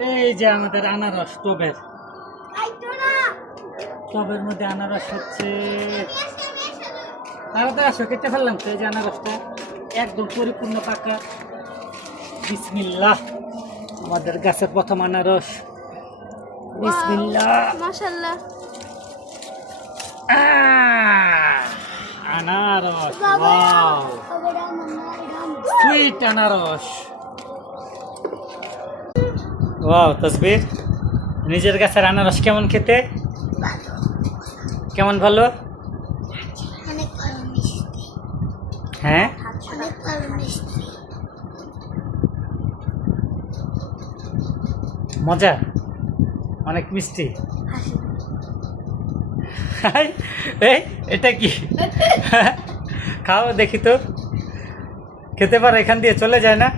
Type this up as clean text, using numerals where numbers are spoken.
এই যে আমাদের আনারস টবের মধ্যে আনারস হচ্ছে। তাড়াতাড়ি আসো, কেটে ফেললাম তো। এই যে আনারসটা একদম পরিপূর্ণ পাকা। বিসমিল্লাহ, আমাদের গাছের প্রথম আনারস। বিসমিল্লাহ, মাশাআল্লাহ। আনারস, ওয়াও, সুইট আনারস। ওয়াও তাসবির, নিজের গাছের আনারস কেমন খেতে? কেমন ভালো? অনেক ভালো মিষ্টি। হ্যাঁ, অনেক ভালো মিষ্টি। মজা, অনেক মিষ্টি। এই এটা কি? খাও দেখি তো, খেতে পারো? এখান দিয়ে চলে যায় না?